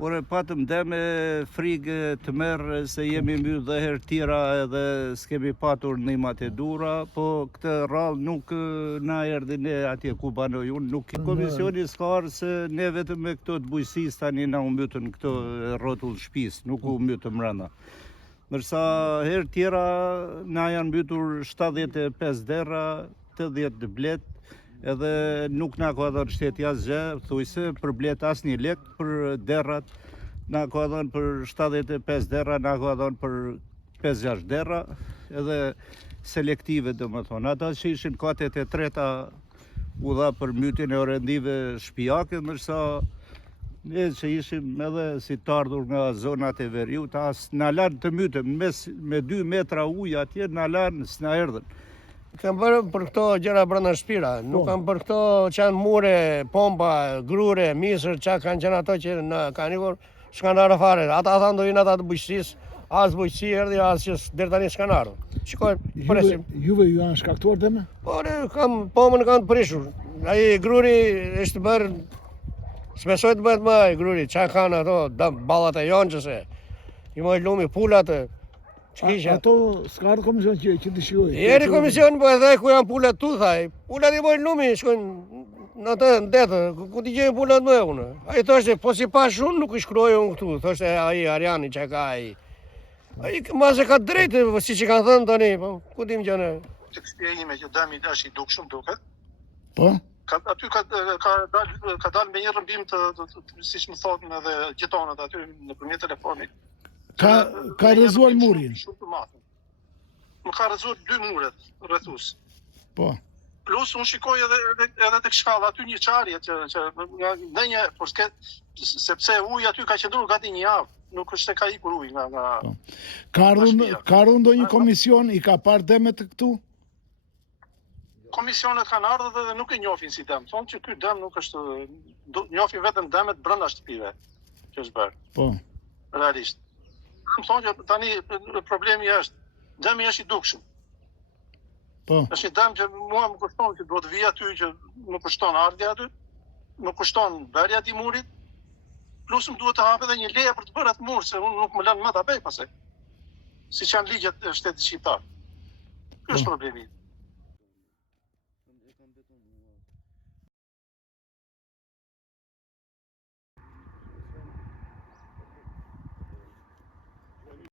Ore, patëm deme frikë të merë se jemi mbyllë dhe herë tjera edhe s'kemi patur nimat e dura, po këtë rallë nuk na erdhi ne atje ku banoj unë, nuk komisioni s'ka arë se ne vetëm me këto të bujësis tani na u mbytën këto rrotull shtëpis, nuk u mbytën mrena. Ndërsa herë tjera na janë mbytur 75 dera, 80 blet, edhe nuk na ka dhënë shteti asgjë, thujse për blet asnjë lek për derrat, na ka dhënë për 75 derra, na ka dhënë për 5-6 derra, edhe selektive domethënë. Ata që ishin katet e treta u dha për mbytjen e orendive shtëpiake, ndërsa ne që ishim edhe si të ardhur nga zonat e veriut, as na lanë të mytëm, me 2 metra ujë atje na lanë, s'na erdhën. Kam bërë për këto gjëra brenda shtëpira, nuk kam për këto që janë mure, pompa, grure, misër, që kanë qenë ato që në kanë ikur, s'kanë arë fare. Ata thanë do vinë ata të bujqësisë, as bujqësi erdhi, as që deri tani s'kanë ardhur. Shikojmë, presim. Juve ju janë shkaktuar deme? Po, pomën kanë të prishur. Ai gruri është bërë, s'besoj të bëhet më ai gruri, që kanë ato, ballat e jonqëse, i moj lumi, pulat. Ato s'ka ardhur komision që të shikojë. Eri komision po e thaj ku janë pulat tu, thaj. Pulat i mojnë lumi, shkojnë në të ndetë, ku t'i gjejnë pulat më unë. Ai thoshte, po si pash unë nuk i shkruaj unë këtu, thoshte ai Ariani që ka ai. Ai mazë ka drejtë, si që kanë thënë tani, po ku dim që në. Të shtëpia ime që dami është i dukshëm duket. Po? Aty ka dalë me një rrëmbim të siç më thonë edhe gjetonat aty nëpërmjet telefonit. Ka rrëzuar murin? Më ka rrëzuar 2 muret rrethus. Po. Plus unë shikoj edhe tek shkalla aty një çarje që ndonjë sepse uji aty ka qëndruar gati një javë, nuk është se ka ikur uji nga. Po. Ka ardhur ndonjë komision i ka parë demet këtu? Komisionet kanë ardhur dhe nuk e njohin si dëm. Thonë që ky dëm nuk është, njohin vetëm dëmet brenda shtëpive që është bërë. Po. Realisht. Më thonë që tani problemi është, dëmi është i dukshëm. Po. Është një dëm që mua më kushton që duhet vi aty, që më kushton ardhja aty, më kushton bërja aty murit, plus më duhet të hap edhe një leje për të bërë atë mur, se unë nuk më lënë më ta bëj pastaj. Siç janë ligjet e shtetit shqiptar. Ky është problemi.